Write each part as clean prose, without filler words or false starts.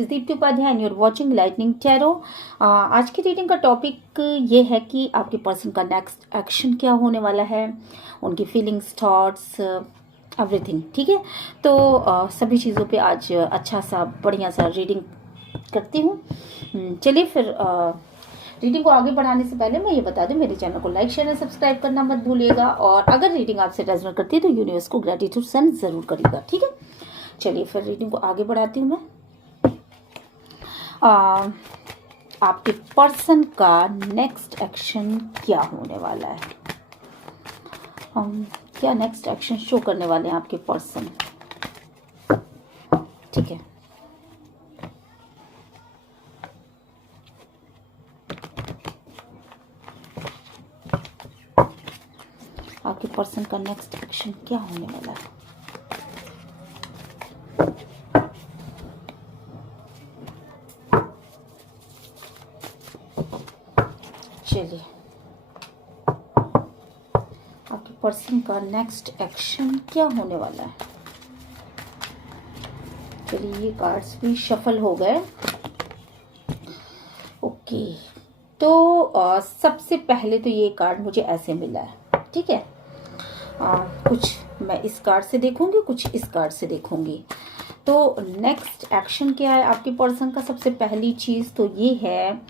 Is Deepti Upadhyay and you are watching lightning tarot. आज की reading का टॉपिक ये है कि आपके पर्सन का नेक्स्ट एक्शन क्या होने वाला है, उनकी फीलिंग्स, थॉट्स, एवरीथिंग। ठीक है, तो सभी चीज़ों पे आज अच्छा सा बढ़िया सा रीडिंग करती हूँ। चलिए फिर रीडिंग को आगे बढ़ाने से पहले मैं ये बता दूं, मेरे चैनल को लाइक शेयर और सब्सक्राइब करना मत भूलिएगा, और अगर रीडिंग आपसे रेजोनेट करती है तो यूनिवर्स को ग्रेटिट्यूड सेंड जरूर करिएगा। ठीक है, चलिए फिर रीडिंग को आगे बढ़ाती हूँ मैं। आपके पर्सन का नेक्स्ट एक्शन क्या होने वाला है, क्या नेक्स्ट एक्शन शो करने वाले हैं आपके पर्सन। ठीक है, आपके पर्सन का नेक्स्ट एक्शन क्या होने वाला है। चलिए, आपके पर्सन का नेक्स्ट एक्शन क्या होने वाला है। चलिए, ये कार्ड्स भी शफल हो गए। ओके, तो सबसे पहले तो ये कार्ड मुझे ऐसे मिला है। ठीक है, कुछ मैं इस कार्ड से देखूंगी, कुछ इस कार्ड से देखूंगी। तो नेक्स्ट एक्शन क्या है आपके पर्सन का। सबसे पहली चीज तो ये है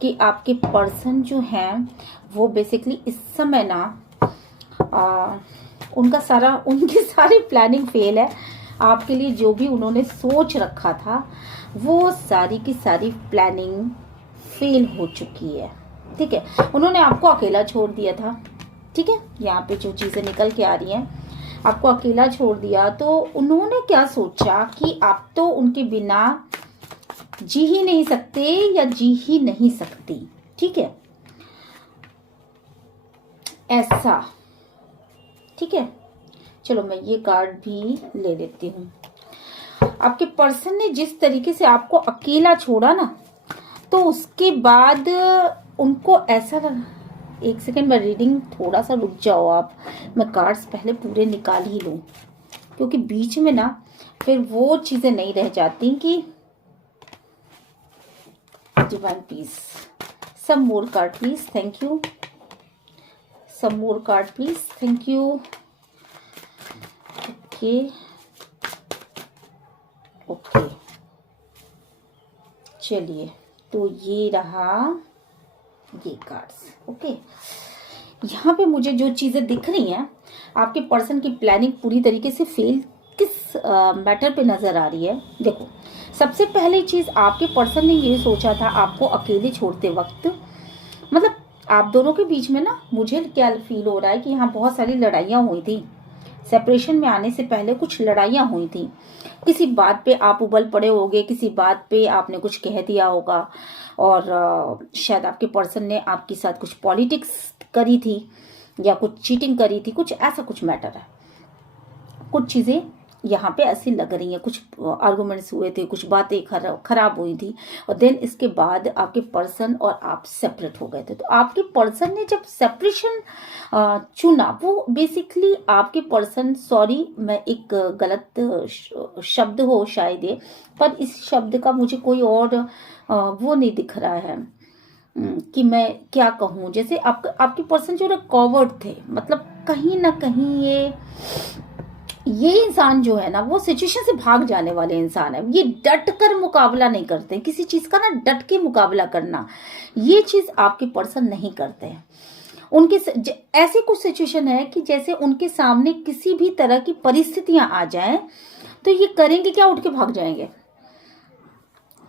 कि आपके पर्सन जो हैं वो बेसिकली इस समय ना उनकी सारी प्लानिंग फेल है। आपके लिए जो भी उन्होंने सोच रखा था वो सारी की सारी प्लानिंग फेल हो चुकी है। ठीक है, उन्होंने आपको अकेला छोड़ दिया था। ठीक है, यहाँ पे जो चीजें निकल के आ रही हैं, आपको अकेला छोड़ दिया। तो उन्होंने क्या सोचा कि आप तो उनके बिना जी ही नहीं सकते या जी ही नहीं सकती। ठीक है, ऐसा। ठीक है, चलो मैं ये कार्ड भी ले लेती हूँ। आपके पर्सन ने जिस तरीके से आपको अकेला छोड़ा ना, तो उसके बाद उनको ऐसा लगा। एक सेकेंड, मैं रीडिंग थोड़ा सा रुक जाओ आप, मैं कार्ड्स पहले पूरे निकाल ही लूं, क्योंकि बीच में ना फिर वो चीजें नहीं रह जाती कि divine peace. Some more card please, thank you. Some more card please, thank you. Okay okay, चलिए, तो ये रहा ये कार्ड्स। ओके, यहाँ पे मुझे जो चीजें दिख रही हैं, आपके पर्सन की प्लानिंग पूरी तरीके से फेल किस मैटर पे नजर आ रही है। देखो, सबसे पहली चीज, आपके पर्सन ने ये सोचा था आपको अकेले छोड़ते वक्त, मतलब आप दोनों के बीच में ना, मुझे क्या फील हो रहा है कि यहाँ बहुत सारी लड़ाइयाँ हुई थी। सेपरेशन में आने से पहले कुछ लड़ाइयाँ हुई थी। किसी बात पे आप उबल पड़े होगे, किसी बात पे आपने कुछ कह दिया होगा, और शायद आपके पर्सन ने आपके साथ कुछ पॉलिटिक्स करी थी या कुछ चीटिंग करी थी, कुछ ऐसा कुछ मैटर है। कुछ चीजें यहाँ पे ऐसी लग रही हैं, कुछ आर्गुमेंट्स हुए थे, कुछ बातें खराब हुई थी, और देन इसके बाद आपके पर्सन और आप सेपरेट हो गए थे। तो आपके पर्सन ने जब सेपरेशन चुना, वो बेसिकली आपके पर्सन, सॉरी मैं एक गलत शब्द हो शायद ये, पर इस शब्द का मुझे कोई और वो नहीं दिख रहा है कि मैं क्या कहूँ। जैसे आपके पर्सन जो कॉवर्ड थे, मतलब कहीं ना कहीं ये इंसान जो है ना, वो सिचुएशन से भाग जाने वाले इंसान है। ये डट कर मुकाबला नहीं करते किसी चीज का ना, डट के मुकाबला करना, ये चीज आपके पर्सन नहीं करते हैं। उनके ऐसी कुछ सिचुएशन है कि जैसे उनके सामने किसी भी तरह की परिस्थितियां आ जाएं तो ये करेंगे क्या, उठ के भाग जाएंगे।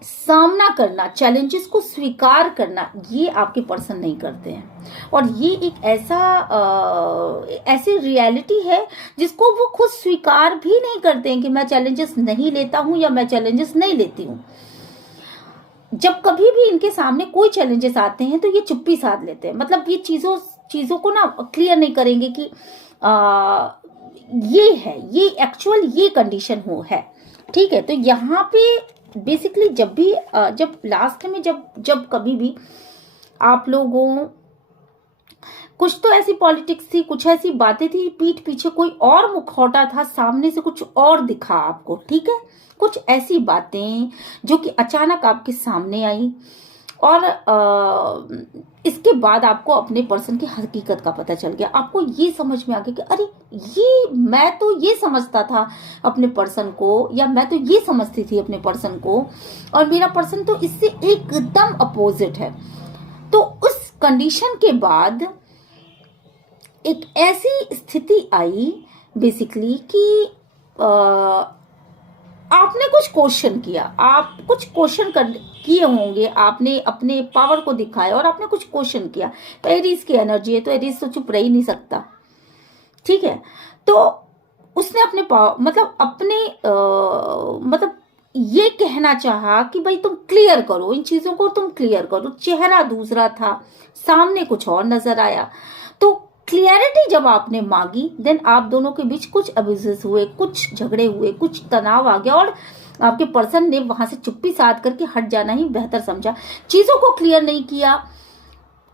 सामना करना, चैलेंजेस को स्वीकार करना, ये आपके पर्सन नहीं करते हैं। और ये एक ऐसी रियलिटी है जिसको वो खुद स्वीकार भी नहीं करते हैं कि मैं चैलेंजेस नहीं लेता हूं या मैं चैलेंजेस नहीं लेती हूं। जब कभी भी इनके सामने कोई चैलेंजेस आते हैं तो ये चुप्पी साध लेते हैं, मतलब ये चीजों को ना क्लियर नहीं करेंगे कि ये है, ये एक्चुअल ये कंडीशन है। ठीक है, तो यहाँ पे बेसिकली जब लास्ट में जब कभी भी आप लोगों, कुछ तो ऐसी पॉलिटिक्स थी, कुछ ऐसी बातें थी, पीठ पीछे कोई और मुखौटा था, सामने से कुछ और दिखा आपको। ठीक है, कुछ ऐसी बातें जो कि अचानक आपके सामने आई और इसके बाद आपको अपने पर्सन की हकीकत का पता चल गया। आपको ये समझ में आ गया कि अरे ये मैं तो ये समझता था अपने पर्सन को, या मैं तो ये समझती थी अपने पर्सन को, और मेरा पर्सन तो इससे एकदम अपोजिट है। तो उस कंडीशन के बाद एक ऐसी स्थिति आई बेसिकली कि आपने कुछ क्वेश्चन किया, आप कुछ क्वेश्चन किए होंगे, आपने अपने पावर को दिखाया और आपने कुछ क्वेश्चन किया। तो एरीज की एनर्जी है, तो एरीज तो चुप रह ही नहीं सकता, ठीक है। तो उसने अपने मतलब अपने मतलब ये कहना चाहा कि भाई तुम क्लियर करो इन चीजों को, तुम क्लियर करो। चेहरा दूसरा था, सामने कुछ और नजर आया। तो क्लियरिटी जब आपने मांगी, देन आप दोनों के बीच कुछ अब्यूजेस हुए, कुछ झगड़े हुए, कुछ तनाव आ गया और आपके पर्सन ने वहां से चुप्पी साध करके हट जाना ही बेहतर समझा। चीजों को क्लियर नहीं किया।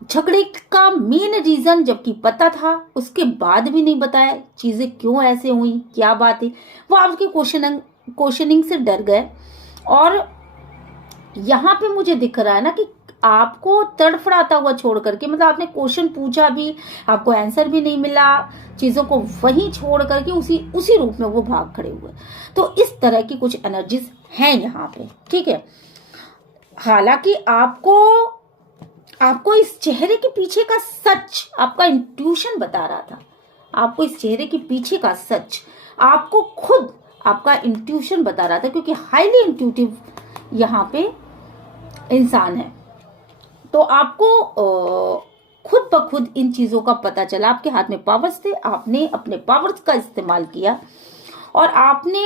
झगड़े का मेन रीजन जबकि पता था, उसके बाद भी नहीं बताया चीजें क्यों ऐसे हुई, क्या बात है। वो आपके क्वेश्चनिंग से डर गए। और यहाँ पे मुझे दिख रहा है ना कि आपको तड़फड़ाता हुआ छोड़ करके, मतलब आपने क्वेश्चन पूछा भी, आपको आंसर भी नहीं मिला, चीजों को वहीं छोड़ करके उसी रूप में वो भाग खड़े हुए। तो इस तरह की कुछ एनर्जीज हैं यहाँ पे, ठीक है। हालांकि आपको इस चेहरे के पीछे का सच आपका इंट्यूशन बता रहा था। आपको इस चेहरे के पीछे का सच आपको खुद आपका इंट्यूशन बता रहा था, क्योंकि हाईली इंट्यूटिव यहाँ पे इंसान है। तो आपको खुद ब खुद इन चीजों का पता चला। आपके हाथ में पावर्स थे, आपने अपने पावर्स का इस्तेमाल किया और आपने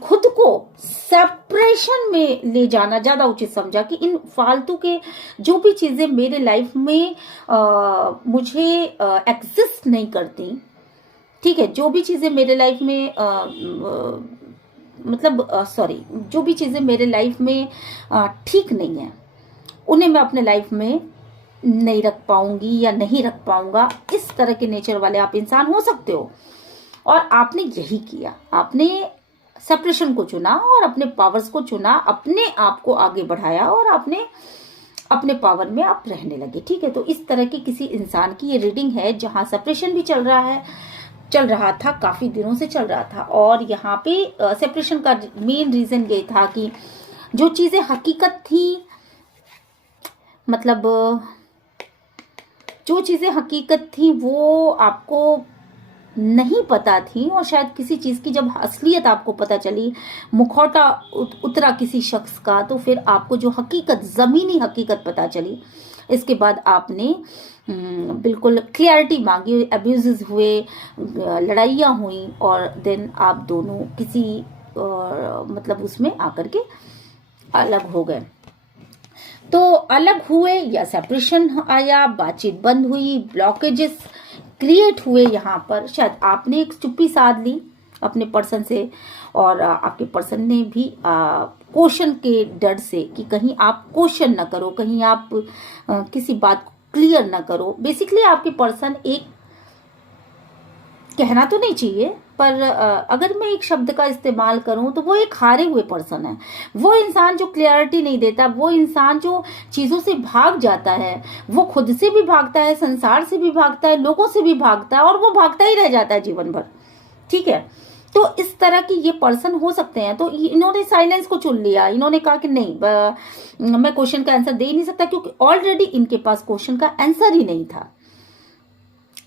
खुद को सेपरेशन में ले जाना ज्यादा उचित समझा कि इन फालतू के जो भी चीजें मेरे लाइफ में मुझे एग्जिस्ट नहीं करती, ठीक है, जो भी चीजें मेरे लाइफ में जो भी चीजें मेरे लाइफ में ठीक नहीं है, उन्हें मैं अपने लाइफ में नहीं रख पाऊंगी या नहीं रख पाऊंगा। इस तरह के नेचर वाले आप इंसान हो सकते हो। और आपने यही किया, आपने सेपरेशन को चुना और अपने पावर्स को चुना, अपने आप को आगे बढ़ाया और आपने अपने पावर में आप रहने लगे, ठीक है। तो इस तरह की किसी इंसान की ये रीडिंग है जहां सेपरेशन भी चल रहा था, काफी दिनों से चल रहा था। और यहाँ पे सेपरेशन का मेन रीजन ये था कि जो चीजें हकीकत थी, मतलब जो चीजें हकीकत थी वो आपको नहीं पता थी, और शायद किसी चीज की जब असलियत आपको पता चली, मुखौटा उतरा किसी शख्स का, तो फिर आपको जो हकीकत, जमीनी हकीकत पता चली। इसके बाद आपने बिल्कुल क्लियरिटी मांगी, अब्यूजेस हुए, लड़ाइयाँ हुई और देन आप दोनों किसी मतलब उसमें आकर के अलग हो गए। तो अलग हुए या सेपरेशन आया, बातचीत बंद हुई, ब्लॉकेजेस क्रिएट हुए। यहाँ पर शायद आपने एक चुप्पी साध ली अपने पर्सन से, और आपके पर्सन ने भी क्वेश्चन के डर से कि कहीं आप क्वेश्चन ना करो, कहीं आप किसी बात को क्लियर ना करो। बेसिकली आपके पर्सन, एक कहना तो नहीं चाहिए पर अगर मैं एक शब्द का इस्तेमाल करूं तो वो एक हारे हुए पर्सन है। वो इंसान जो क्लियरिटी नहीं देता, वो इंसान जो चीजों से भाग जाता है, वो खुद से भी भागता है, संसार से भी भागता है, लोगों से भी भागता है, और वो भागता ही रह जाता है जीवन भर, ठीक है। तो इस तरह की ये पर्सन हो सकते हैं। तो इन्होंने साइलेंस को चुन लिया, इन्होंने कहा कि नहीं, मैं क्वेश्चन का आंसर दे ही नहीं सकता, क्योंकि ऑलरेडी इनके पास क्वेश्चन का आंसर ही नहीं था।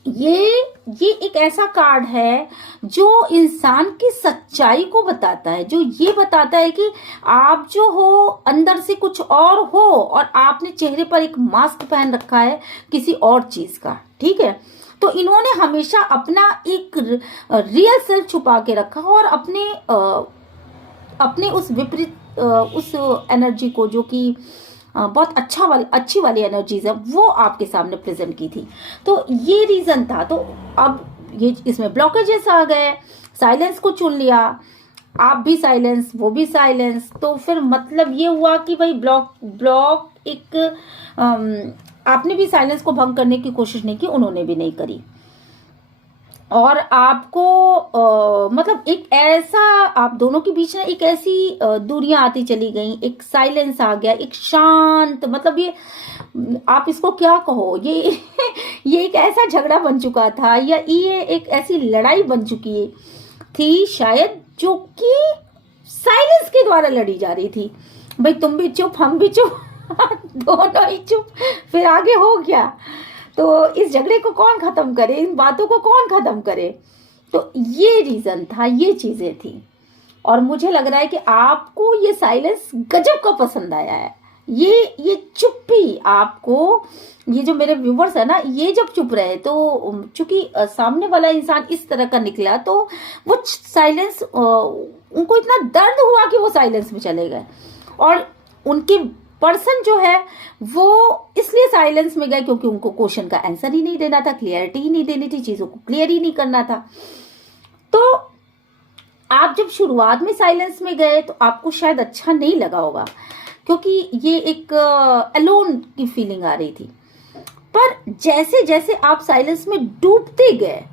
ये एक ऐसा कार्ड है जो इंसान की सच्चाई को बताता है, जो ये बताता है कि आप जो हो अंदर से कुछ और हो, और आपने चेहरे पर एक मास्क पहन रखा है किसी और चीज का, ठीक है। तो इन्होंने हमेशा अपना एक रियल सेल्फ छुपा के रखा और अपने उस विपरीत उस एनर्जी को, जो कि बहुत अच्छी वाली एनर्जीज है, वो आपके सामने प्रेजेंट की थी। तो ये रीजन था। तो अब ये इसमें ब्लॉकेजेस आ गए, साइलेंस को चुन लिया, आप भी साइलेंस, वो भी साइलेंस। तो फिर मतलब ये हुआ कि भाई ब्लॉक एक आपने भी साइलेंस को भंग करने की कोशिश नहीं की, उन्होंने भी नहीं करी। और आपको मतलब एक ऐसा आप दोनों के बीच में एक ऐसी दूरियां आती चली गई, एक साइलेंस आ गया, एक शांत, मतलब ये आप इसको क्या कहो, ये ये एक ऐसा झगड़ा बन चुका था, या ये एक ऐसी लड़ाई बन चुकी थी शायद, जो कि साइलेंस के द्वारा लड़ी जा रही थी। भाई तुम भी चुप, हम भी चुप, दोनों ही चुप, फिर आगे हो क्या? तो इस झगड़े को कौन खत्म करे, इन बातों को कौन खत्म करे? तो ये रीजन था, ये चीजें थी। और मुझे लग रहा है कि आपको ये साइलेंस गजब का पसंद आया है। ये चुप्पी आपको, ये जो मेरे व्यूवर्स है ना, ये जब चुप रहे तो चूंकि सामने वाला इंसान इस तरह का निकला, तो वो साइलेंस, उनको इतना दर्द हुआ कि वो साइलेंस में चले गए। और उनके पर्सन जो है वो इसलिए साइलेंस में गए क्योंकि उनको क्वेश्चन का आंसर ही नहीं देना था, क्लियरिटी ही नहीं देनी थी, चीजों को क्लियर ही नहीं करना था। तो आप जब शुरुआत में साइलेंस में गए तो आपको शायद अच्छा नहीं लगा होगा, क्योंकि ये एक अलोन की फीलिंग आ रही थी। पर जैसे जैसे आप साइलेंस में डूबते गए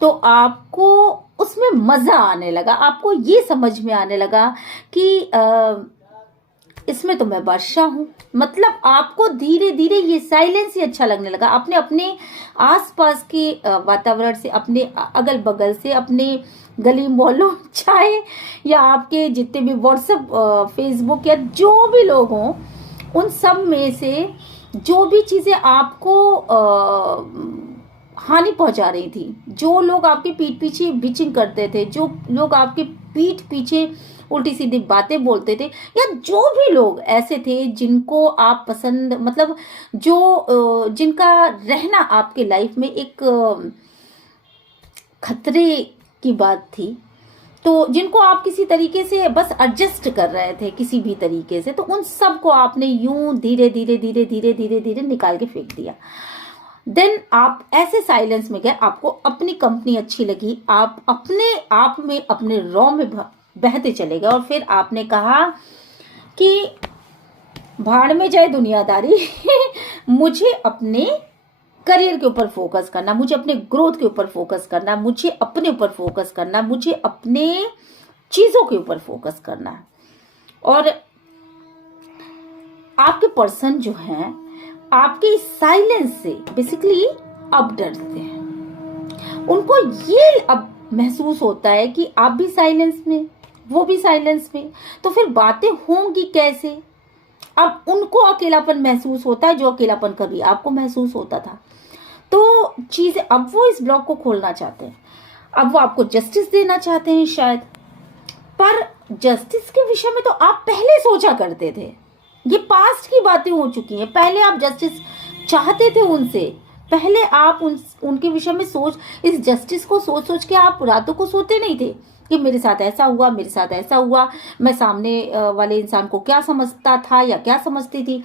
तो आपको उसमें मजा आने लगा, आपको ये समझ में आने लगा कि इसमें तो मैं वर्षा हूं। मतलब आपको धीरे धीरे ये साइलेंस ही अच्छा लगने लगा। आपने अपने आसपास के वातावरण से, अपने अगल बगल से, अपने गली मोहल्लों, चाहे या आपके जितने भी व्हाट्सएप, फेसबुक या जो भी लोग हों, उन सब में से जो भी चीजें आपको हानि पहुंचा रही थी, जो लोग आपके पीठ पीछे बिचिंग करते थे, जो लोग आपके पीठ पीछे उल्टी सीधी बातें बोलते थे, या जो भी लोग ऐसे थे जिनको आप पसंद, मतलब जो जिनका रहना आपके लाइफ में एक खतरे की बात थी, तो जिनको आप किसी तरीके से बस एडजस्ट कर रहे थे किसी भी तरीके से, तो उन सब को आपने यूं धीरे धीरे धीरे धीरे धीरे धीरे निकाल के फेंक दिया। देन आप ऐसे साइलेंस में गए, आपको अपनी कंपनी अच्छी लगी, आप अपने आप में अपने रॉ में बहते चले गए, और फिर आपने कहा कि भाड़ में जाए दुनियादारी मुझे अपने करियर के ऊपर फोकस करना, मुझे अपने ग्रोथ के ऊपर फोकस करना, मुझे अपने ऊपर फोकस करना, मुझे अपने चीजों के ऊपर फोकस करना है। और आपके पर्सन जो हैं आपके साइलेंस से बेसिकली अब डरते हैं। उनको ये अब महसूस होता है कि आप भी साइलेंस में, वो भी साइलेंस में, तो फिर बातें होंगी कैसे? अब उनको अकेलापन महसूस होता है, जो अकेलापन कभी आपको महसूस होता था। तो चीजें, अब वो इस ब्लॉक को खोलना चाहते हैं, अब वो आपको जस्टिस देना चाहते हैं शायद। पर जस्टिस के विषय में तो आप पहले सोचा करते थे, ये पास्ट की बातें हो चुकी हैं। पहले आप जस्टिस चाहते थे उनसे, पहले आप उनके विषय में इस जस्टिस को सोच सोच के आप रातों को सोते नहीं थे कि मेरे साथ ऐसा हुआ, मेरे साथ ऐसा हुआ, मैं सामने वाले इंसान को क्या समझता था या क्या समझती थी,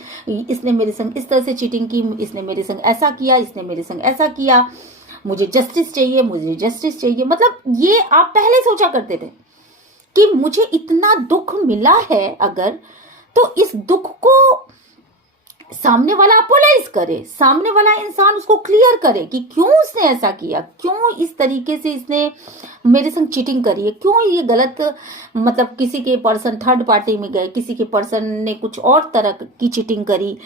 इसने मेरे संग इस तरह से चीटिंग की, इसने मेरे संग ऐसा किया, इसने मेरे संग ऐसा किया, मुझे जस्टिस चाहिए, मुझे जस्टिस चाहिए। मतलब ये आप पहले सोचा करते थे कि मुझे इतना दुख मिला है, अगर तो इस दुख को सामने वाला अपोलाइज करे, सामने वाला इंसान उसको क्लियर करे कि क्यों उसने ऐसा किया, क्यों इस तरीके से इसने मेरे संग चीटिंग करी है, क्यों ये गलत, मतलब किसी के पर्सन थर्ड पार्टी में गए, किसी के पर्सन ने कुछ और तरह की चीटिंग करी,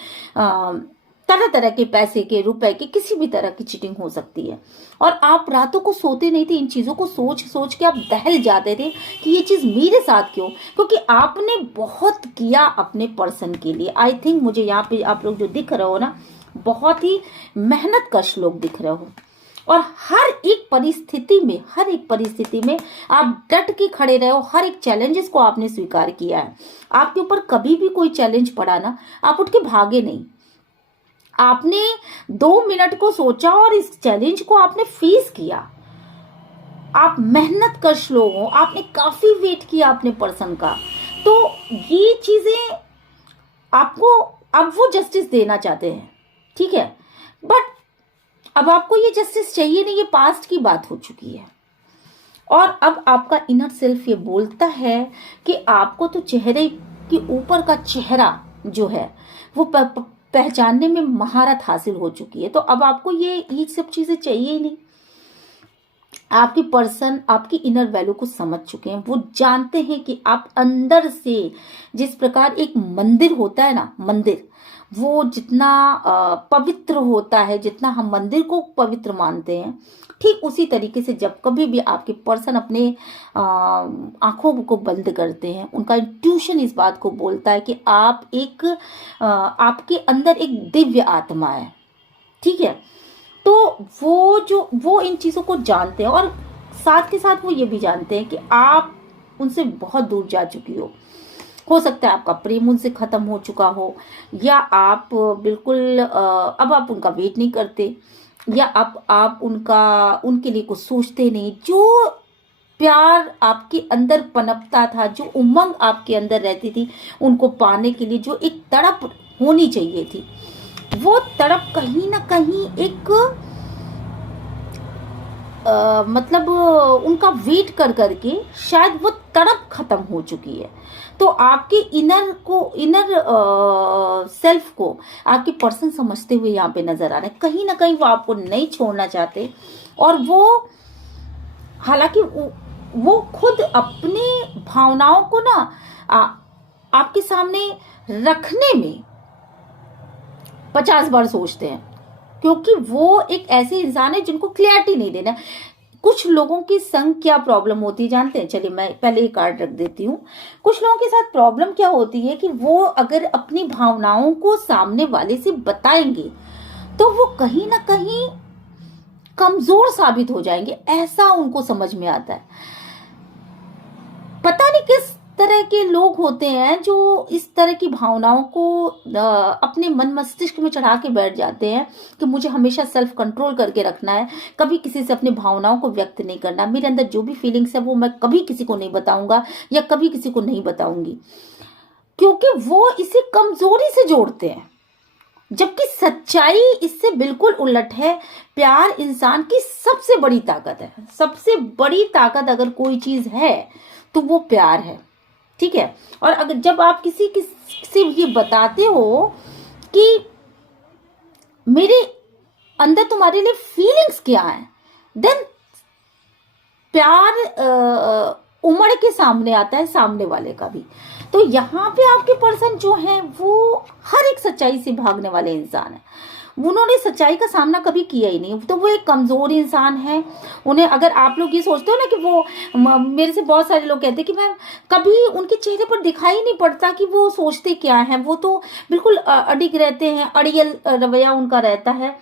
तरह तरह के पैसे के, रुपए के, किसी भी तरह की चीटिंग हो सकती है। और आप रातों को सोते नहीं थे, इन चीजों को सोच सोच के आप दहल जाते थे कि ये चीज मेरे साथ क्यों, क्योंकि आपने बहुत किया अपने पर्सन के लिए। आई थिंक मुझे यहाँ पे आप लोग जो दिख रहे हो ना, बहुत ही मेहनत कश लोग दिख रहे हो, और हर एक परिस्थिति में आप डट के खड़े रहे हो, हर एक चैलेंजेस को आपने स्वीकार किया है। आपके ऊपर कभी भी कोई चैलेंज पड़ा ना, आप उठ के भागे नहीं, आपने 2 मिनट को सोचा और इस चैलेंज को आपने फेस किया। आप मेहनत कश लोग हो, आपने काफी वेट किया अपने पर्सन का। तो ये चीजें आपको अब वो जस्टिस देना चाहते हैं, ठीक है, बट अब आपको ये जस्टिस चाहिए नहीं, ये पास्ट की बात हो चुकी है। और अब आपका इनर सेल्फ ये बोलता है कि आपको तो चेहरे के ऊपर का चेहरा जो है वो पहचानने में महारत हासिल हो चुकी है, तो अब आपको ये सब चीजें चाहिए ही नहीं। आपकी पर्सन आपकी इनर वैल्यू को समझ चुके हैं। वो जानते हैं कि आप अंदर से जिस प्रकार एक मंदिर होता है ना, मंदिर वो जितना पवित्र होता है, जितना हम मंदिर को पवित्र मानते हैं, ठीक उसी तरीके से जब कभी भी आपके पर्सन अपने आंखों को बंद करते हैं, उनका इंट्यूशन इस बात को बोलता है कि आप एक आपके अंदर एक दिव्य आत्मा है, ठीक है। तो वो इन चीजों को जानते हैं और साथ के साथ वो ये भी जानते हैं कि आप उनसे बहुत दूर जा चुकी हो सकता है आपका प्रेम उनसे खत्म हो चुका हो, या आप बिल्कुल अब आप उनका वेट नहीं करते, या अब आप उनके लिए कुछ सोचते नहीं। जो प्यार आपके अंदर पनपता था, जो उमंग आपके अंदर रहती थी उनको पाने के लिए, जो एक तड़प होनी चाहिए थी, वो तड़प कहीं ना कहीं एक मतलब उनका वेट कर करके शायद वो तड़प खत्म हो चुकी है। तो आपके इनर सेल्फ को आपके पर्सन समझते हुए यहाँ पे नजर आ रहे हैं। कहीं ना कहीं वो आपको नहीं छोड़ना चाहते, और वो हालांकि वो खुद अपनी भावनाओं को ना आपके सामने रखने में 50 बार सोचते हैं, क्योंकि वो एक ऐसे इंसान है जिनको क्लैरिटी नहीं देना। कुछ लोगों की संग क्या प्रॉब्लम होती है जानते हैं? चलिए मैं पहले एक कार्ड रख देती हूँ। कुछ लोगों के साथ प्रॉब्लम क्या होती है कि वो अगर अपनी भावनाओं को सामने वाले से बताएंगे तो वो कहीं ना कहीं कमजोर साबित हो जाएंगे, ऐसा उनको समझ में आता है। पता नहीं किस तरह के लोग होते हैं जो इस तरह की भावनाओं को अपने मन मस्तिष्क में चढ़ा के बैठ जाते हैं कि मुझे हमेशा सेल्फ कंट्रोल करके रखना है, कभी किसी से अपनी भावनाओं को व्यक्त नहीं करना, मेरे अंदर जो भी फीलिंग्स है वो मैं कभी किसी को नहीं बताऊंगा या कभी किसी को नहीं बताऊंगी, क्योंकि वो इसे कमजोरी से जोड़ते हैं। जबकि सच्चाई इससे बिल्कुल उलट है। प्यार इंसान की सबसे बड़ी ताकत है। सबसे बड़ी ताकत अगर कोई चीज है तो वो प्यार है, ठीक है। और अगर जब आप किसी ये बताते हो कि मेरे अंदर तुम्हारे लिए फीलिंग्स क्या है, देन प्यार उमड़ के सामने आता है सामने वाले का भी। तो यहाँ पे आपके पर्सन जो है वो हर एक सच्चाई से भागने वाले इंसान है। उन्होंने सच्चाई का सामना कभी किया ही नहीं, तो वो एक कमजोर इंसान है। उन्हें अगर आप लोग ये सोचते हो ना कि वो मेरे से बहुत सारे लोग कहते हैं कि मैम कभी उनके चेहरे पर दिखाई नहीं पड़ता कि वो सोचते क्या है, वो तो बिल्कुल अडिग रहते हैं, अड़ियल रवैया उनका रहता है,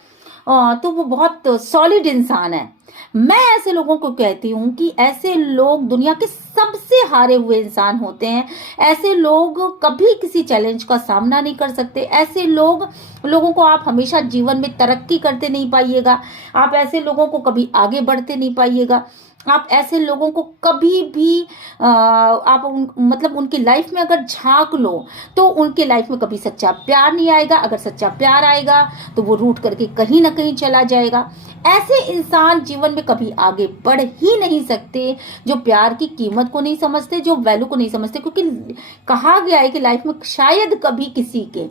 तो वो बहुत सॉलिड इंसान है। मैं ऐसे लोगों को कहती हूं कि ऐसे लोग दुनिया के सबसे हारे हुए इंसान होते हैं। ऐसे लोग कभी किसी चैलेंज का सामना नहीं कर सकते। ऐसे लोगों को आप हमेशा जीवन में तरक्की करते नहीं पाइएगा। आप ऐसे लोगों को कभी आगे बढ़ते नहीं पाइएगा। आप ऐसे लोगों को कभी भी मतलब उनकी लाइफ में अगर झांक लो तो उनके लाइफ में कभी सच्चा प्यार नहीं आएगा। अगर सच्चा प्यार आएगा तो वो रूठ करके कहीं ना कहीं चला जाएगा। ऐसे इंसान जीवन में कभी आगे बढ़ ही नहीं सकते जो प्यार की कीमत को नहीं समझते, जो वैल्यू को नहीं समझते। क्योंकि कहा गया है कि लाइफ में शायद कभी किसी के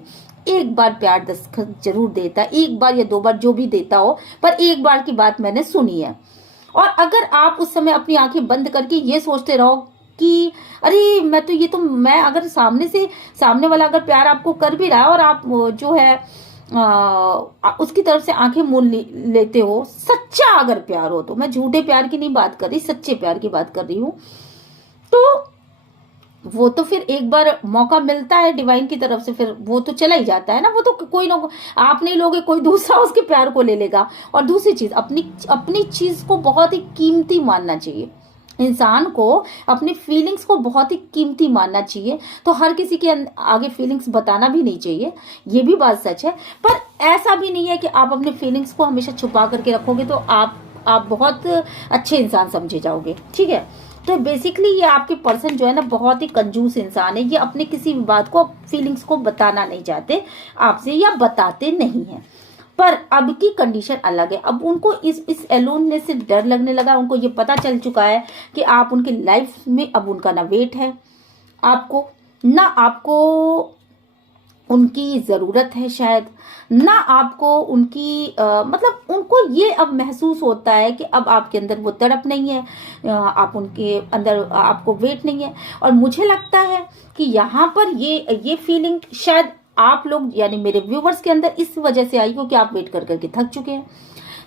एक बार प्यार दस्तखत जरूर देता है, एक बार या 2 बार जो भी देता हो, पर एक बार की बात मैंने सुनी है। और अगर आप उस समय अपनी आंखें बंद करके ये सोचते रहो कि अरे मैं अगर सामने वाला अगर प्यार आपको कर भी रहा है और आप जो है उसकी तरफ से आंखें मूंद लेते हो, सच्चा अगर प्यार हो तो, मैं झूठे प्यार की नहीं बात कर रही, सच्चे प्यार की बात कर रही हूं, तो वो तो फिर एक बार मौका मिलता है डिवाइन की तरफ से, फिर वो तो चला ही जाता है ना। वो तो कोई ना आप नहीं लोगे, कोई दूसरा उसके प्यार को ले लेगा। और दूसरी चीज, अपनी चीज को बहुत ही कीमती मानना चाहिए। इंसान को अपनी फीलिंग्स को बहुत ही कीमती मानना चाहिए। तो हर किसी के आगे फीलिंग्स बताना भी नहीं चाहिए, ये भी बात सच है। पर ऐसा भी नहीं है कि आप अपनी फीलिंग्स को हमेशा छुपा करके रखोगे तो आप बहुत अच्छे इंसान समझे जाओगे, ठीक है। तो बेसिकली ये आपके पर्सन जो है ना बहुत ही कंजूस इंसान है। ये अपने किसी भी बात को, फीलिंग्स को बताना नहीं चाहते आपसे, या बताते नहीं है। पर अब की कंडीशन अलग है। अब उनको इस एलोननेस से डर लगने लगा। उनको ये पता चल चुका है कि आप उनकी लाइफ में अब उनका ना वेट है आपको, ना आपको उनकी ज़रूरत है शायद, ना आपको उनकी मतलब उनको ये अब महसूस होता है कि अब आपके अंदर वो तड़प नहीं है, आप उनके अंदर आपको वेट नहीं है। और मुझे लगता है कि यहाँ पर ये फीलिंग शायद आप लोग यानी मेरे व्यूवर्स के अंदर इस वजह से आई हो कि आप वेट कर करके थक चुके हैं।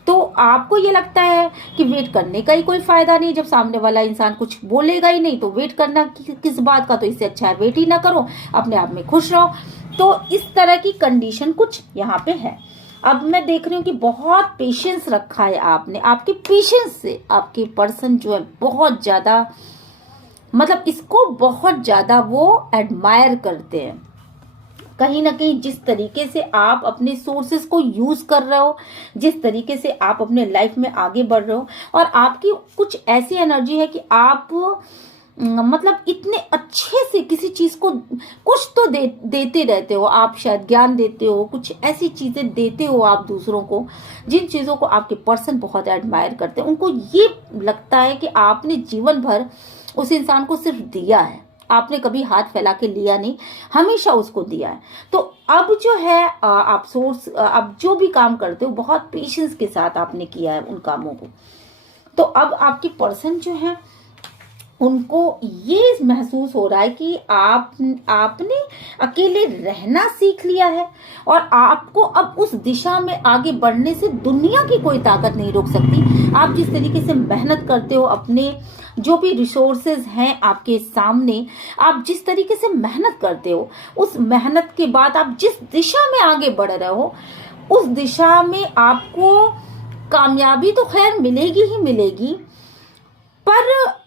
तो आपको ये लगता है कि वेट करने का ही कोई फायदा नहीं, जब सामने वाला इंसान कुछ बोलेगा ही नहीं तो वेट करना किस बात का, तो इससे अच्छा है वेट ही ना करो, अपने आप में खुश रहो। तो इस तरह की कंडीशन कुछ यहाँ पे है। अब मैं देख रही हूँ कि बहुत पेशेंस रखा है आपने, आपके पेशेंस से आपके पर्सन जो है बहुत ज्यादा, मतलब इसको बहुत ज्यादा वो एडमायर करते हैं। कहीं ना कहीं जिस तरीके से आप अपने सोर्सेस को यूज कर रहे हो, जिस तरीके से आप अपने लाइफ में आगे बढ़ रहे हो, और आपकी कुछ ऐसी एनर्जी है कि आप मतलब इतने अच्छे से किसी चीज को कुछ तो देते रहते हो आप, शायद ज्ञान देते हो, कुछ ऐसी चीजें देते हो आप दूसरों को, जिन चीजों को आपके पर्सन बहुत एडमायर करते हैं। उनको ये लगता है कि आपने जीवन भर उस इंसान को सिर्फ दिया है, आपने कभी हाथ फैला के लिया नहीं, हमेशा उसको दिया है। तो अब जो है आप सोर्स, आप जो भी काम करते हो बहुत पेशेंस के साथ आपने किया है उन कामों को। तो अब आपकी पर्सन जो है उनको ये महसूस हो रहा है कि आपने अकेले रहना सीख लिया है, और आपको अब उस दिशा में आगे बढ़ने से दुनिया की कोई ताकत नहीं रोक सकती। आप जिस तरीके से मेहनत करते हो, अपने जो भी रिसोर्सेज हैं आपके सामने, आप जिस तरीके से मेहनत करते हो, उस मेहनत के बाद आप जिस दिशा में आगे बढ़ रहे हो, उस दिशा में आपको कामयाबी तो खैर मिलेगी ही मिलेगी, पर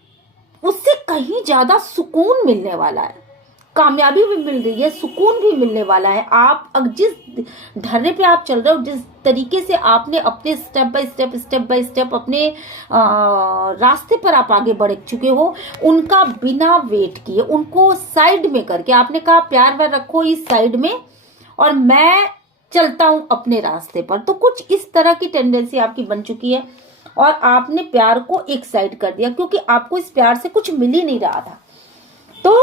उससे कहीं ज्यादा सुकून मिलने वाला है। कामयाबी भी मिल रही है, सुकून भी मिलने वाला है। आप जिस ढर्रे पे आप चल रहे हो, जिस तरीके से आपने अपने स्टेप बाय स्टेप अपने रास्ते पर आप आगे बढ़ चुके हो, उनका बिना वेट किए, उनको साइड में करके आपने कहा प्यार व्यार रखो इस साइड में और मैं चलता हूं अपने रास्ते पर। तो कुछ इस तरह की टेंडेंसी आपकी बन चुकी है, और आपने प्यार को एक साइड कर दिया क्योंकि आपको इस प्यार से कुछ मिल ही नहीं रहा था। तो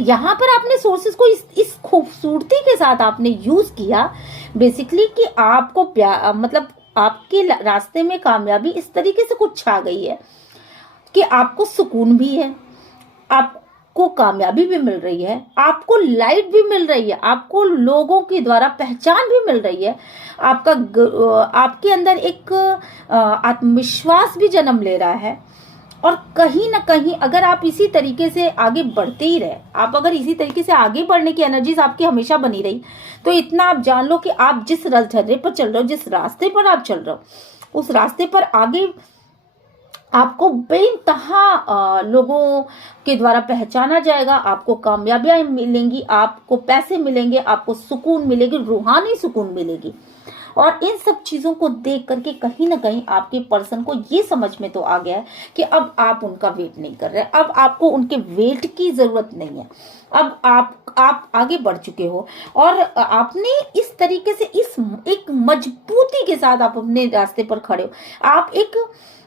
यहां पर आपने सोर्सेस को इस खूबसूरती के साथ आपने यूज किया बेसिकली कि आपको प्यार, मतलब आपके रास्ते में कामयाबी इस तरीके से कुछ छा गई है कि आपको सुकून भी है, आपको कामयाबी भी मिल रही है, आपको लाइट भी मिल रही है, आपको लोगों के द्वारा पहचान भी मिल रही है, आपके अंदर एक आत्मविश्वास भी जन्म ले रहा है। और कहीं ना कहीं अगर आप इसी तरीके से आगे बढ़ते ही रहे, आप अगर इसी तरीके से आगे बढ़ने की एनर्जीज आपकी हमेशा बनी रही, तो इतना आप जान लो कि आप जिस ढर्रे पर चल रहे हो, जिस रास्ते पर आप चल रहे हो, उस रास्ते पर आगे आपको बेइंतहा लोगों के द्वारा पहचाना जाएगा, आपको कामयाबियां मिलेंगी, आपको पैसे मिलेंगे, आपको सुकून मिलेगी, रूहानी सुकून मिलेगी। और इन सब चीजों को देख करके कहीं ना कहीं आपके पर्सन को ये समझ में तो आ गया है कि अब आप उनका वेट नहीं कर रहे, अब आपको उनके वेट की जरूरत नहीं है, अब आप आगे बढ़ चुके हो, और आपने इस तरीके से एक मजबूती के साथ आप अपने रास्ते पर खड़े हो, आप एक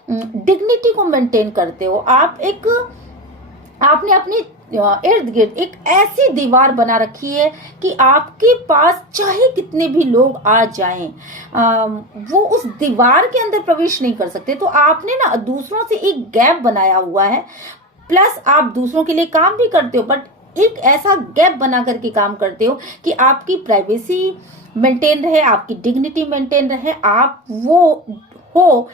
डिग्निटी को मेंटेन करते हो, आपने अपने इर्द गिर्द एक ऐसी दीवार बना रखी है कि आपके पास चाहे कितने भी लोग आ जाएं, वो उस दीवार के अंदर प्रवेश नहीं कर सकते। तो आपने ना दूसरों से एक गैप बनाया हुआ है, प्लस आप दूसरों के लिए काम भी करते हो, बट एक ऐसा गैप बना करके काम करते हो कि आपकी प्राइवेसी मेंटेन रहे, आपकी डिग्निटी मेंटेन रहे, आप वो हो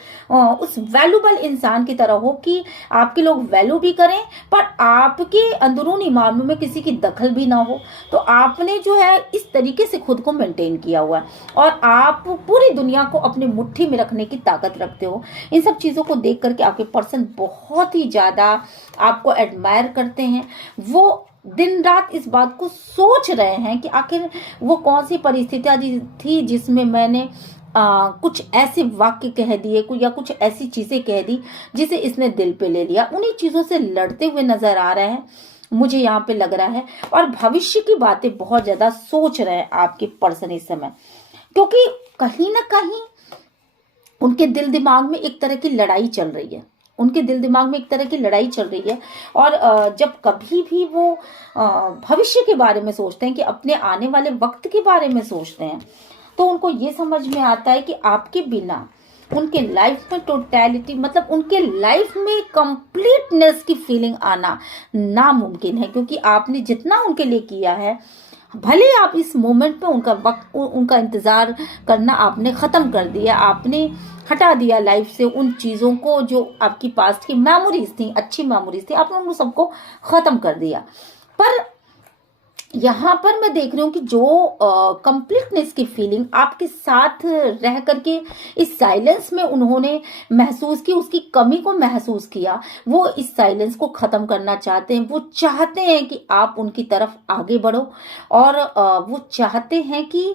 उस वैल्यूबल इंसान की तरह हो कि आपके लोग वैल्यू भी करें, पर आपके अंदरूनी मामलों में किसी की दखल भी ना हो। तो आपने जो है इस तरीके से खुद को मेंटेन किया हुआ है, और आप पूरी दुनिया को अपने मुट्ठी में रखने की ताकत रखते हो। इन सब चीजों को देख करके आपके पर्सन बहुत ही ज्यादा आपको एडमायर करते हैं। वो दिन रात इस बात को सोच रहे हैं कि आखिर वो कौन सी परिस्थितियां थी जिसमें मैंने कुछ ऐसे वाक्य कह दिए या कुछ ऐसी चीजें कह दी जिसे इसने दिल पे ले लिया। उन्हीं चीजों से लड़ते हुए नजर आ रहे हैं, मुझे यहाँ पे लग रहा है, और भविष्य की बातें बहुत ज्यादा सोच रहे हैं आपके पर्सन इस समय, क्योंकि कहीं ना कहीं उनके दिल दिमाग में एक तरह की लड़ाई चल रही है। उनके दिल दिमाग में एक तरह की लड़ाई चल रही है। और जब कभी भी वो भविष्य के बारे में सोचते हैं, कि अपने आने वाले वक्त के बारे में सोचते हैं, तो उनको ये समझ में आता है कि आपके बिना उनके लाइफ में टोटलिटी, मतलब उनके लाइफ में कंप्लीटनेस की फीलिंग आना नामुमकिन है। क्योंकि आपने जितना उनके लिए किया है, भले आप इस मोमेंट पे उनका वक्त, उनका इंतजार करना आपने खत्म कर दिया, आपने हटा दिया लाइफ से उन चीजों को जो आपकी पास्ट की मेमोरीज थी, अच्छी मेमोरीज थी, आपने उन सबको खत्म कर दिया। पर यहाँ पर मैं देख रही हूँ कि जो कंप्लीटनेस की फीलिंग आपके साथ रह करके इस साइलेंस में उन्होंने महसूस की, उसकी कमी को महसूस किया, वो इस साइलेंस को खत्म करना चाहते हैं। वो चाहते हैं कि आप उनकी तरफ आगे बढ़ो, और वो चाहते हैं कि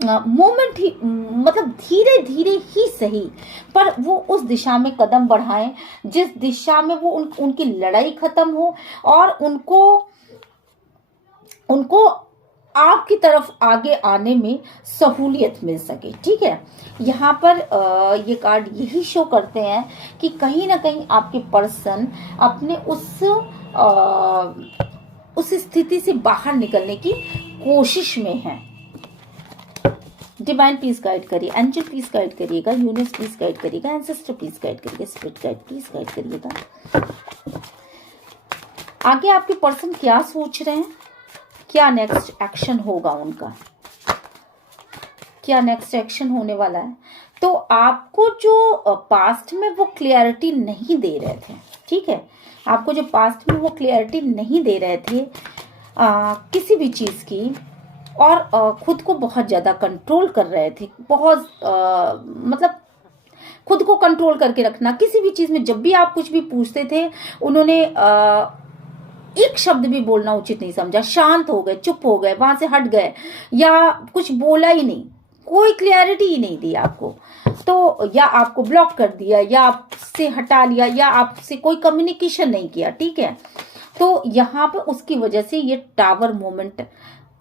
मोमेंट ही, मतलब धीरे धीरे ही सही, पर वो उस दिशा में कदम बढ़ाएं जिस दिशा में वो उनकी लड़ाई खत्म हो, और उनको आपकी तरफ आगे आने में सहूलियत मिल सके। ठीक है, यहाँ पर ये कार्ड यही शो करते हैं कि कहीं ना कहीं आपके पर्सन अपने उस स्थिति से बाहर निकलने की कोशिश में है। डिवाइन प्लीज गाइड करिए, एंजल प्लीज गाइड करिएगा, यूनिवर्स प्लीज गाइड करिएगा, एंसेस्टर प्लीज गाइड करिएगा, स्पिरिट गाइड प्लीज गाइड करिएगा। आगे आपके पर्सन क्या सोच रहे हैं, क्या नेक्स्ट एक्शन होगा उनका, क्या नेक्स्ट एक्शन होने वाला है। तो आपको जो पास्ट में वो क्लियरिटी नहीं दे रहे थे, ठीक है, आपको जो पास्ट में वो क्लियरिटी नहीं दे रहे थे किसी भी चीज की, और खुद को बहुत ज्यादा कंट्रोल कर रहे थे, बहुत मतलब खुद को कंट्रोल करके रखना किसी भी चीज में। जब भी आप कुछ भी पूछते थे, उन्होंने एक शब्द भी बोलना उचित नहीं समझा, शांत हो गए, चुप हो गए, वहां से हट गए, या कुछ बोला ही नहीं, कोई क्लियरिटी ही नहीं दी आपको। तो या आपको ब्लॉक कर दिया, या आपसे हटा लिया, या आपसे कोई कम्युनिकेशन नहीं किया। ठीक है, तो यहाँ पे उसकी वजह से ये टावर मोमेंट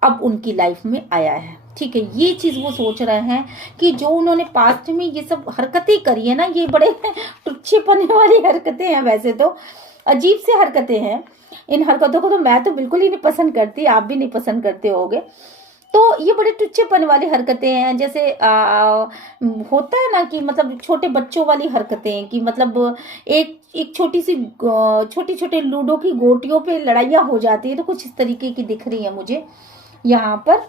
अब उनकी लाइफ में आया है। ठीक है, ये चीज वो सोच रहे हैं कि जो उन्होंने पास्ट में ये सब हरकतें करी है ना, ये बड़े टुच्चेपने वाली हरकतें हैं, वैसे तो अजीब सी हरकतें हैं। इन हरकतों को तो मैं तो बिल्कुल ही नहीं पसंद करती, आप भी नहीं पसंद करते होगे। तो ये बड़े टुच्चेपन वाली हरकतें हैं, जैसे होता है ना कि मतलब छोटे बच्चों वाली हरकतें, कि मतलब एक छोटी छोटे लूडो की गोटियों पे लड़ाइयाँ हो जाती है, तो कुछ इस तरीके की दिख रही है मुझे यहाँ पर।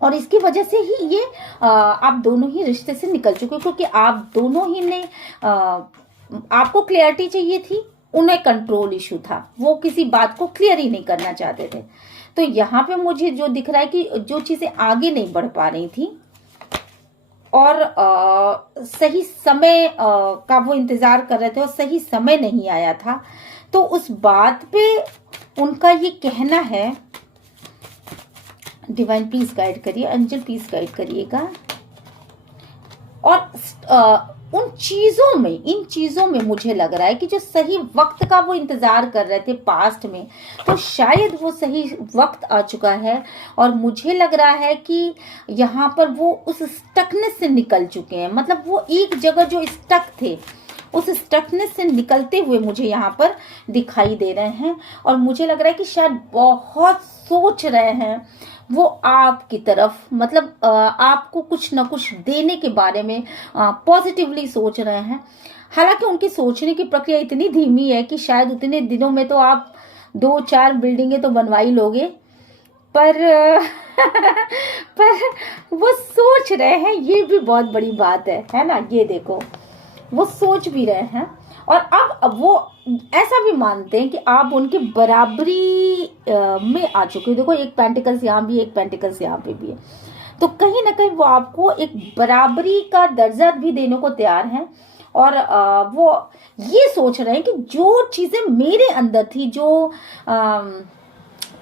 और इसकी वजह से ही ये आप दोनों ही रिश्ते से निकल चुके, क्योंकि आप दोनों ही ने आपको क्लियरिटी चाहिए थी, उन्हें कंट्रोल इशू था, वो किसी बात को क्लियर ही नहीं करना चाहते थे। तो यहाँ पे मुझे जो दिख रहा है कि जो चीजें आगे नहीं बढ़ पा रही थी, और सही समय का वो इंतजार कर रहे थे, और सही समय नहीं आया था, तो उस बात पे उनका ये कहना है। डिवाइन प्लीज गाइड करिए, एंजल प्लीज गाइड करिएगा। और इन चीजों में मुझे लग रहा है कि जो सही वक्त का वो इंतजार कर रहे थे पास्ट में, तो शायद वो सही वक्त आ चुका है। और मुझे लग रहा है कि यहाँ पर वो उस स्टकनेस से निकल चुके हैं, मतलब वो एक जगह जो स्टक थे, उस स्टकनेस से निकलते हुए मुझे यहाँ पर दिखाई दे रहे हैं। और मुझे लग रहा है कि शायद बहुत सोच रहे हैं वो आपकी तरफ, मतलब आपको कुछ ना कुछ देने के बारे में पॉजिटिवली सोच रहे हैं। हालांकि उनकी सोचने की प्रक्रिया इतनी धीमी है कि शायद उतने दिनों में तो आप 2-4 बिल्डिंगें तो बनवा ही लोगे, पर पर वो सोच रहे हैं, ये भी बहुत बड़ी बात है ना। ये देखो, वो सोच भी रहे हैं, और अब वो ऐसा भी मानते हैं कि आप उनकी बराबरी में आ चुके हो। देखो, एक पेंटिकल्स यहाँ भी, एक पेंटिकल्स यहाँ पे भी है, तो कहीं ना कहीं वो आपको एक बराबरी का दर्जा भी देने को तैयार हैं। और वो ये सोच रहे हैं कि जो चीजें मेरे अंदर थी, जो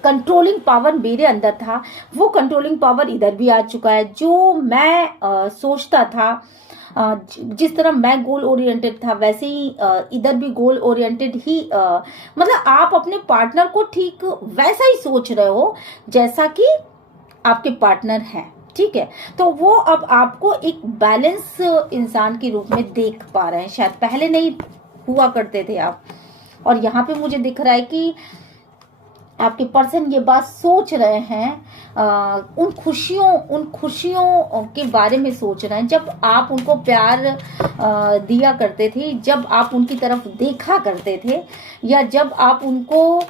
कंट्रोलिंग पावर मेरे अंदर था, वो कंट्रोलिंग पावर इधर भी आ चुका है। जो मैं सोचता था, जिस तरह मैं गोल ओरिएंटेड था, वैसे ही इधर भी गोल ओरिएंटेड ही, मतलब आप अपने पार्टनर को ठीक वैसा ही सोच रहे हो जैसा कि आपके पार्टनर हैं। ठीक है, तो वो अब आपको एक बैलेंस इंसान के रूप में देख पा रहे हैं, शायद पहले नहीं हुआ करते थे आप। और यहाँ पे मुझे दिख रहा है कि आपके पर्सन ये बात सोच रहे हैं, उन खुशियों के बारे में सोच रहे हैं जब आप उनको प्यार दिया करते थे, जब आप उनकी तरफ देखा करते थे, या जब आप उनको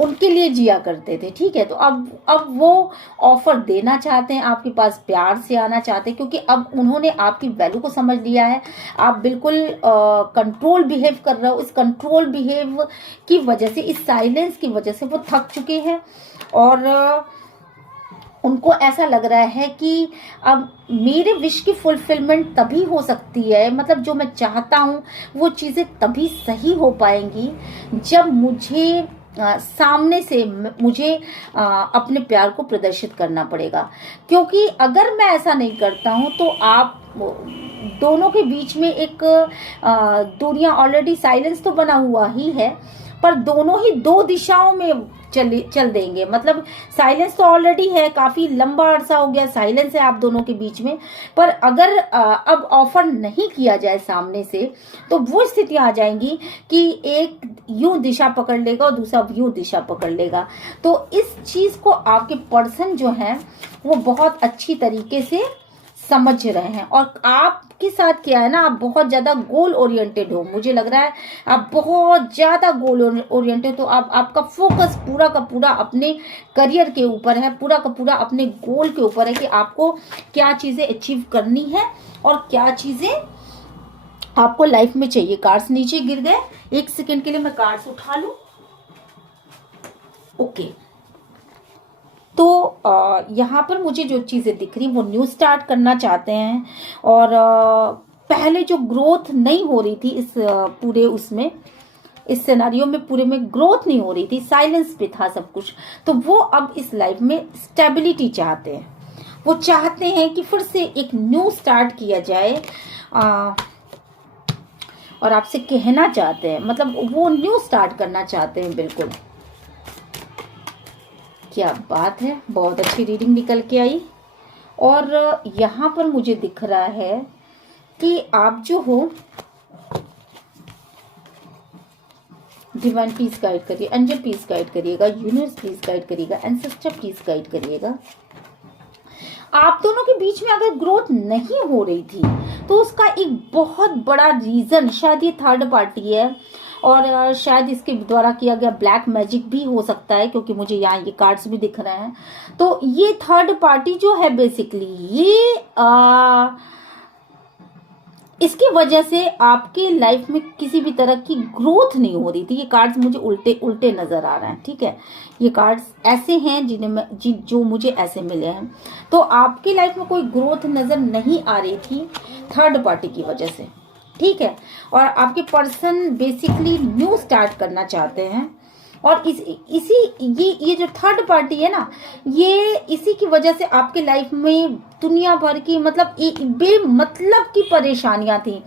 उनके लिए जिया करते थे। ठीक है, तो अब वो ऑफर देना चाहते हैं आपके पास, प्यार से आना चाहते हैं, क्योंकि अब उन्होंने आपकी वैल्यू को समझ लिया है। आप बिल्कुल कंट्रोल बिहेव कर रहे हो, इस कंट्रोल बिहेव की वजह से, इस साइलेंस की वजह से वो थक चुके हैं और उनको ऐसा लग रहा है कि अब मेरे विश की फुलफिलमेंट तभी हो सकती है, मतलब जो मैं चाहता हूँ वो चीज़ें तभी सही हो पाएंगी जब मुझे सामने से मुझे अपने प्यार को प्रदर्शित करना पड़ेगा। क्योंकि अगर मैं ऐसा नहीं करता हूं तो आप दोनों के बीच में एक दूरियां, ऑलरेडी साइलेंस तो बना हुआ ही है, पर दोनों ही दो दिशाओं में चल देंगे। मतलब साइलेंस तो ऑलरेडी है, काफी लंबा अरसा हो गया साइलेंस है आप दोनों के बीच में, पर अगर अब ऑफर नहीं किया जाए सामने से तो वो स्थिति आ जाएंगी कि एक यूं दिशा पकड़ लेगा और दूसरा यूं दिशा पकड़ लेगा। तो इस चीज को आपके पर्सन जो है वो बहुत अच्छी तरीके से समझ रहे हैं। और आपके साथ क्या है ना, आप बहुत ज्यादा गोल ओरिएंटेड हो, मुझे लग रहा है आप बहुत ज्यादा गोल ओरिएंटेड हो। आपका फोकस पूरा का पूरा अपने करियर के ऊपर है, पूरा का पूरा अपने गोल के ऊपर है कि आपको क्या चीजें अचीव करनी है और क्या चीजें आपको लाइफ में चाहिए। कार्ड्स नीचे गिर गए, एक सेकेंड के लिए मैं कार्ड्स उठा लूं। ओके, तो यहाँ पर मुझे जो चीज़ें दिख रही वो न्यू स्टार्ट करना चाहते हैं। और पहले जो ग्रोथ नहीं हो रही थी इस पूरे उसमें, इस सिनेरियो में पूरे में ग्रोथ नहीं हो रही थी, साइलेंस पे था सब कुछ, तो वो अब इस लाइफ में स्टेबिलिटी चाहते हैं। वो चाहते हैं कि फिर से एक न्यू स्टार्ट किया जाए और आपसे कहना चाहते हैं, मतलब वो न्यू स्टार्ट करना चाहते हैं। बिल्कुल, क्या बात है, बहुत अच्छी रीडिंग निकल के आई। और यहाँ पर मुझे दिख रहा है कि आप जो हो, डिवाइन प्लीज गाइड करिए, एंजल प्लीज गाइड करिएगा, यूनिवर्स प्लीज गाइड करिएगा, एंसेस्टर प्लीज गाइड करिएगा। आप दोनों के बीच में अगर ग्रोथ नहीं हो रही थी तो उसका एक बहुत बड़ा रीजन शायद ये थर्ड पार्टी है, और शायद इसके द्वारा किया गया ब्लैक मैजिक भी हो सकता है, क्योंकि मुझे यहाँ ये कार्ड्स भी दिख रहे हैं। तो ये थर्ड पार्टी जो है बेसिकली ये इसकी वजह से आपके लाइफ में किसी भी तरह की ग्रोथ नहीं हो रही थी। ये कार्ड्स मुझे उल्टे उल्टे नजर आ रहे हैं। ठीक है, ये कार्ड्स ऐसे हैं जो मुझे ऐसे मिले हैं। तो आपकी लाइफ में कोई ग्रोथ नजर नहीं आ रही थी थर्ड पार्टी की वजह से। ठीक है, और आपके पर्सन बेसिकली न्यू स्टार्ट करना चाहते हैं, और ये जो थर्ड पार्टी है ना, ये इसी की वजह से आपके लाइफ में दुनिया भर की मतलब बेमतलब की परेशानियां थी।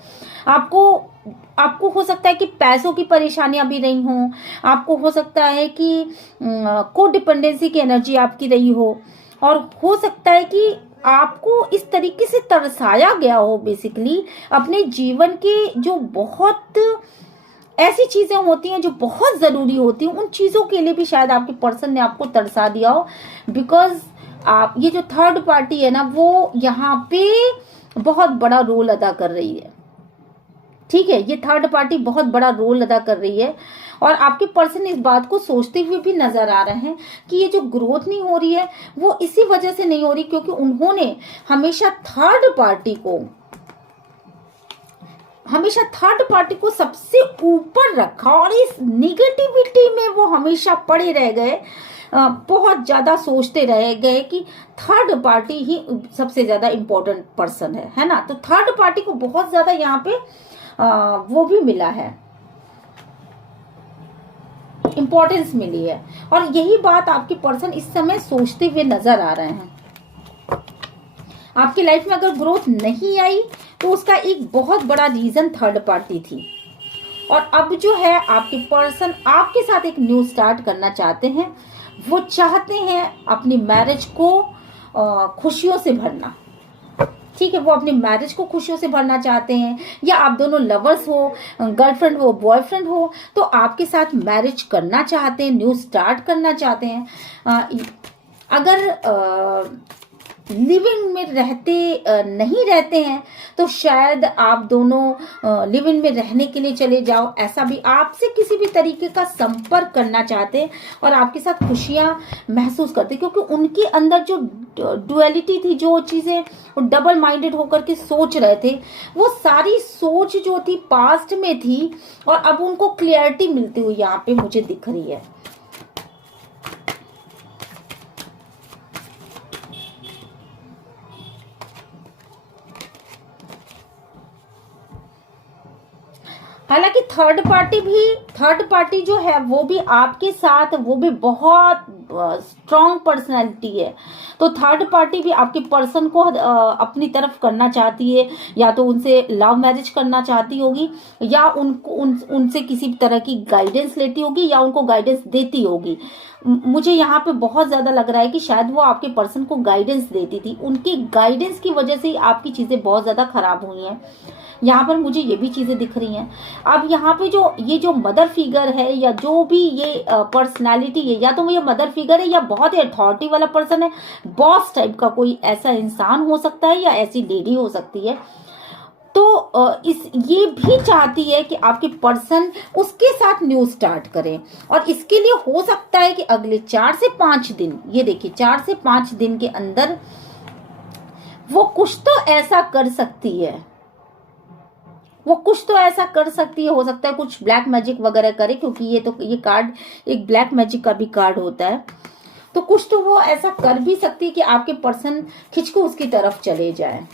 आपको हो सकता है कि पैसों की परेशानियां भी रही हों, आपको हो सकता है कि को डिपेंडेंसी की एनर्जी आपकी रही हो, और हो सकता है कि आपको इस तरीके से तरसाया गया हो बेसिकली अपने जीवन के जो बहुत ऐसी चीजें होती हैं जो बहुत जरूरी होती हैं, उन चीजों के लिए भी शायद आपके पर्सन ने आपको तरसा दिया हो। बिकॉज आप ये जो थर्ड पार्टी है ना, वो यहाँ पे बहुत बड़ा रोल अदा कर रही है। ठीक है, ये थर्ड पार्टी बहुत बड़ा रोल अदा कर रही है, और आपके पर्सन इस बात को सोचते हुए भी नजर आ रहे हैं कि ये जो ग्रोथ नहीं हो रही है वो इसी वजह से नहीं हो रही क्योंकि उन्होंने हमेशा थर्ड पार्टी को सबसे ऊपर रखा, और इस निगेटिविटी में वो हमेशा पड़े रह गए, बहुत ज्यादा सोचते रह गए कि थर्ड पार्टी ही सबसे ज्यादा इंपॉर्टेंट पर्सन है ना। तो थर्ड पार्टी को बहुत ज्यादा यहाँ पे वो भी मिला है, इंपॉर्टेंस मिली है, और यही बात आपके पर्सन इस समय सोचते हुए नजर आ रहे हैं। आपकी लाइफ में अगर ग्रोथ नहीं आई तो उसका एक बहुत बड़ा रीजन थर्ड पार्टी थी, और अब जो है आपके पर्सन आपके साथ एक न्यू स्टार्ट करना चाहते हैं। वो चाहते हैं अपनी मैरिज को खुशियों से भरना। ठीक है, वो अपनी मैरिज को खुशियों से भरना चाहते हैं, या आप दोनों लवर्स हो, गर्लफ्रेंड हो बॉयफ्रेंड हो, तो आपके साथ मैरिज करना चाहते हैं, न्यू स्टार्ट करना चाहते हैं। अगर लिविंग में नहीं रहते हैं तो शायद आप दोनों लिविंग में रहने के लिए चले जाओ, ऐसा भी आपसे किसी भी तरीके का संपर्क करना चाहते हैं और आपके साथ खुशियां महसूस करते, क्योंकि उनके अंदर जो डुअलिटी थी, जो चीजें डबल माइंडेड होकर के सोच रहे थे, वो सारी सोच जो थी पास्ट में थी और अब उनको क्लियरिटी मिलती हुई यहाँ पे मुझे दिख रही है। हालांकि थर्ड पार्टी जो है वो भी आपके साथ, वो भी बहुत स्ट्रॉन्ग पर्सनैलिटी है, तो थर्ड पार्टी भी आपके पर्सन को अपनी तरफ करना चाहती है, या तो उनसे लव मैरिज करना चाहती होगी, या उनसे किसी तरह की गाइडेंस लेती होगी, या उनको गाइडेंस देती होगी। मुझे यहाँ पे बहुत ज्यादा लग रहा है कि शायद वो आपके पर्सन को गाइडेंस देती थी, उनकी गाइडेंस की वजह से ही आपकी चीजें बहुत ज्यादा खराब हुई हैं। यहाँ पर मुझे ये भी चीजें दिख रही हैं। अब यहाँ पे जो मदर फिगर है, या जो भी ये पर्सनालिटी है, या तो ये मदर फिगर है या बहुत ही अथॉरिटी वाला पर्सन है, बॉस टाइप का कोई ऐसा इंसान हो सकता है या ऐसी लेडी हो सकती है, तो ये भी चाहती है कि आपके पर्सन उसके साथ न्यू स्टार्ट करें, और इसके लिए हो सकता है कि अगले 4 से 5 दिन, ये देखिए 4 से 5 दिन के अंदर वो कुछ तो ऐसा कर सकती है, हो सकता है कुछ ब्लैक मैजिक वगैरह करे, क्योंकि ये कार्ड एक ब्लैक मैजिक का भी कार्ड होता है, तो कुछ तो वो ऐसा कर भी सकती है कि आपके पर्सन खिंचको उसकी तरफ चले जाए।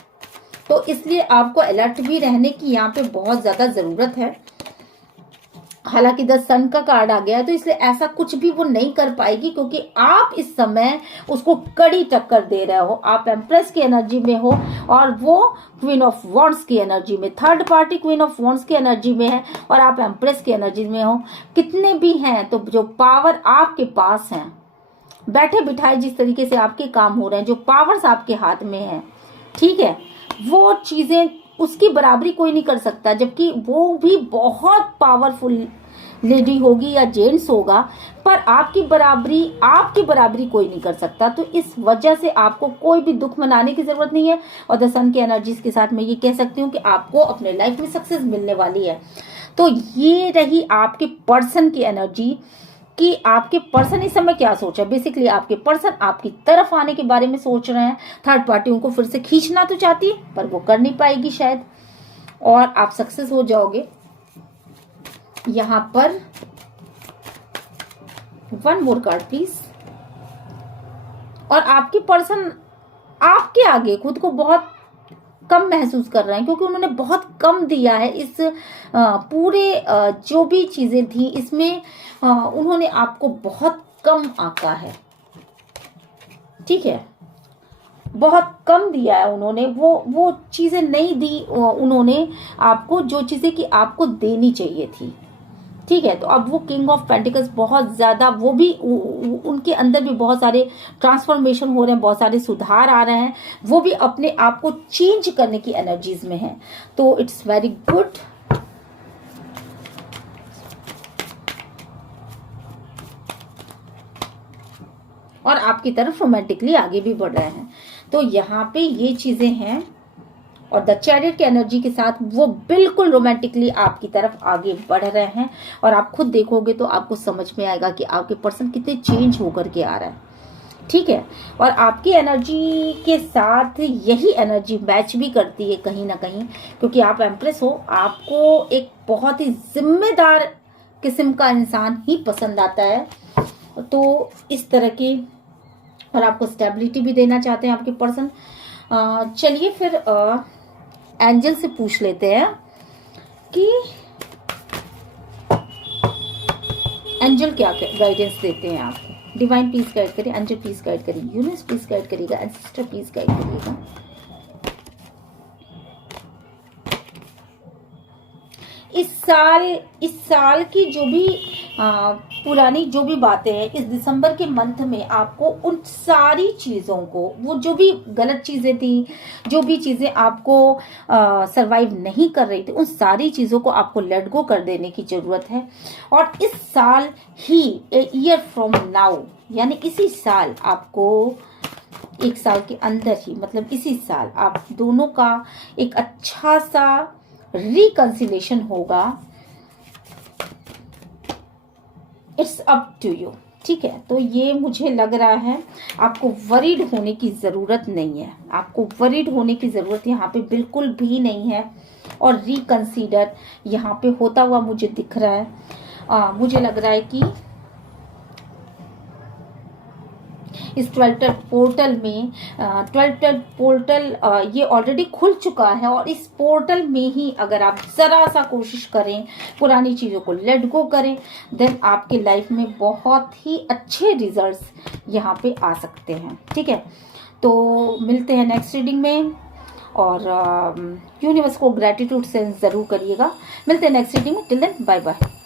तो इसलिए आपको अलर्ट भी रहने की यहाँ पे बहुत ज्यादा जरूरत है। हालांकि 10 सन का कार्ड आ गया है, तो इसलिए ऐसा कुछ भी वो नहीं कर पाएगी, क्योंकि आप इस समय उसको कड़ी टक्कर दे रहे हो। आप एम्प्रेस की एनर्जी में हो और वो क्वीन ऑफ वॉन्ड्स की एनर्जी में, third party queen of wands की एनर्जी में है और आप एम्प्रेस की एनर्जी में हो। कितने भी हैं, तो जो पावर आपके पास है, बैठे बिठाए जिस तरीके से आपके काम हो रहे हैं, जो पावर्स आपके हाथ में है, ठीक है, वो चीजें उसकी बराबरी कोई नहीं कर सकता, जबकि वो भी बहुत पावरफुल लेडी होगी या जेंट्स होगा, पर आपकी बराबरी कोई नहीं कर सकता। तो इस वजह से आपको कोई भी दुख मनाने की जरूरत नहीं है। और द सन के एनर्जीज के साथ मैं ये कह सकती हूँ कि आपको अपने लाइफ में सक्सेस मिलने वाली है। तो ये रही आपके पर्सन की एनर्जी कि आपके पर्सन इस समय क्या सोच रहे हैं। बेसिकली आपके पर्सन आपकी तरफ आने के बारे में सोच रहे हैं। थर्ड पार्टी उनको फिर से खींचना तो चाहती है, पर वो कर नहीं पाएगी शायद, और आप सक्सेस हो जाओगे। यहां पर 1 मोर कार्ड प्लीज। और आपके पर्सन आपके आगे खुद को बहुत कम महसूस कर रहे हैं, क्योंकि उन्होंने बहुत कम दिया है इस पूरे जो भी चीजें थी इसमें उन्होंने आपको बहुत कम आंका है, ठीक है, बहुत कम दिया है उन्होंने। वो चीजें नहीं दी उन्होंने आपको, जो चीजें कि आपको देनी चाहिए थी, ठीक है। तो अब वो किंग ऑफ पेंटिकल्स बहुत ज्यादा, वो भी उनके अंदर भी बहुत सारे ट्रांसफॉर्मेशन हो रहे हैं, बहुत सारे सुधार आ रहे हैं, वो भी अपने आप को चेंज करने की एनर्जीज में है। तो इट्स वेरी गुड। और आपकी तरफ रोमांटिकली आगे भी बढ़ रहे हैं। तो यहाँ पे ये चीजें हैं, और द चैरियट की एनर्जी के साथ वो बिल्कुल रोमांटिकली आपकी तरफ आगे बढ़ रहे हैं। और आप खुद देखोगे तो आपको समझ में आएगा कि आपके पर्सन कितने चेंज होकर के आ रहा है, ठीक है। और आपकी एनर्जी के साथ यही एनर्जी मैच भी करती है कहीं ना कहीं, क्योंकि आप एम्प्रेस हो, आपको एक बहुत ही जिम्मेदार किस्म का इंसान ही पसंद आता है। तो इस तरह की, और आपको स्टेबिलिटी भी देना चाहते हैं आपके पर्सन। चलिए फिर एंजल से पूछ लेते हैं कि एंजल क्या गाइडेंस देते हैं आपको। डिवाइन प्लीज गाइड करिए, एंजल प्लीज गाइड करिए, यूनिवर्स प्लीज गाइड करिएगा, एंसेस्टर प्लीज गाइड करिएगा। इस साल की जो भी पुरानी जो भी बातें हैं इस दिसंबर के मंथ में आपको उन सारी चीज़ों को, वो जो भी गलत चीज़ें थी, जो भी चीज़ें आपको सरवाइव नहीं कर रही थी, उन सारी चीज़ों को आपको लेट गो कर देने की ज़रूरत है। और इस साल ही, ए ईयर फ्रॉम नाउ, यानी इसी साल आपको, एक साल के अंदर ही, मतलब इसी साल आप दोनों का एक अच्छा सा रिकंसिलेशन होगा। इट्स अप टू यू, ठीक है। तो ये मुझे लग रहा है आपको वरीड होने की ज़रूरत नहीं है, आपको वरीड होने की ज़रूरत यहाँ पे बिल्कुल भी नहीं है। और रिकंसीडर यहाँ पे होता हुआ मुझे दिख रहा है। मुझे लग रहा है कि इस 12 पोर्टल में 12 पोर्टल ये ऑलरेडी खुल चुका है, और इस पोर्टल में ही अगर आप ज़रा सा कोशिश करें, पुरानी चीज़ों को लेट गो करें, देन आपके लाइफ में बहुत ही अच्छे रिजल्ट्स यहाँ पे आ सकते हैं, ठीक है। तो मिलते हैं नेक्स्ट रीडिंग में, और यूनिवर्स को ग्रेटिट्यूड सेंस ज़रूर करिएगा। मिलते हैं नेक्स्ट रीडिंग में, टिल देन बाय बाय।